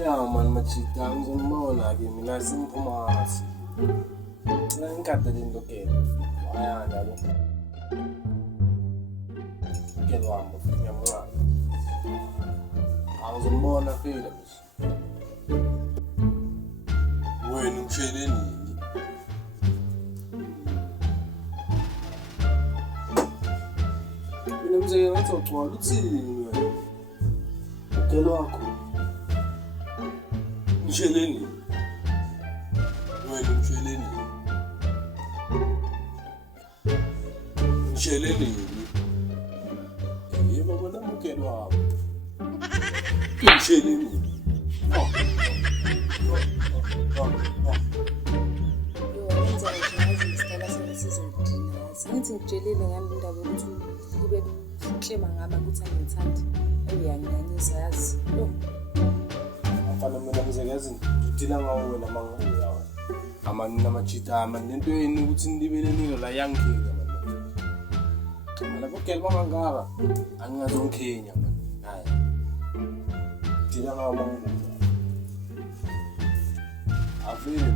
Ya man machita ngizonibona ke mina simphumasi. La ngikade into ke. Haya njalo. Ke wami ngiyamncane. Awuzonibona phela manje. Wena ungishele nini? Mina mzee ngathi uxoxa uthini wena? Ngelo wakho. Ngishele nini? Wena ngishele nini? Ngishele nini? Yebo bona mukelo wakho. Ngishele nini? Ngithi ngitshelile ngami indaba yokuthi kube uhlema ngami ukuthi angithandi uyanganyanyisa yazi Afana mina ngizeyazi ngidila ngawo wena mangibuya amani namachita amani lento yeni ukuthi nilibelelile la yangikhika manje mina kokele bangangaka angingazongikhenya manje hayi ngidila ngawo mangibuya avile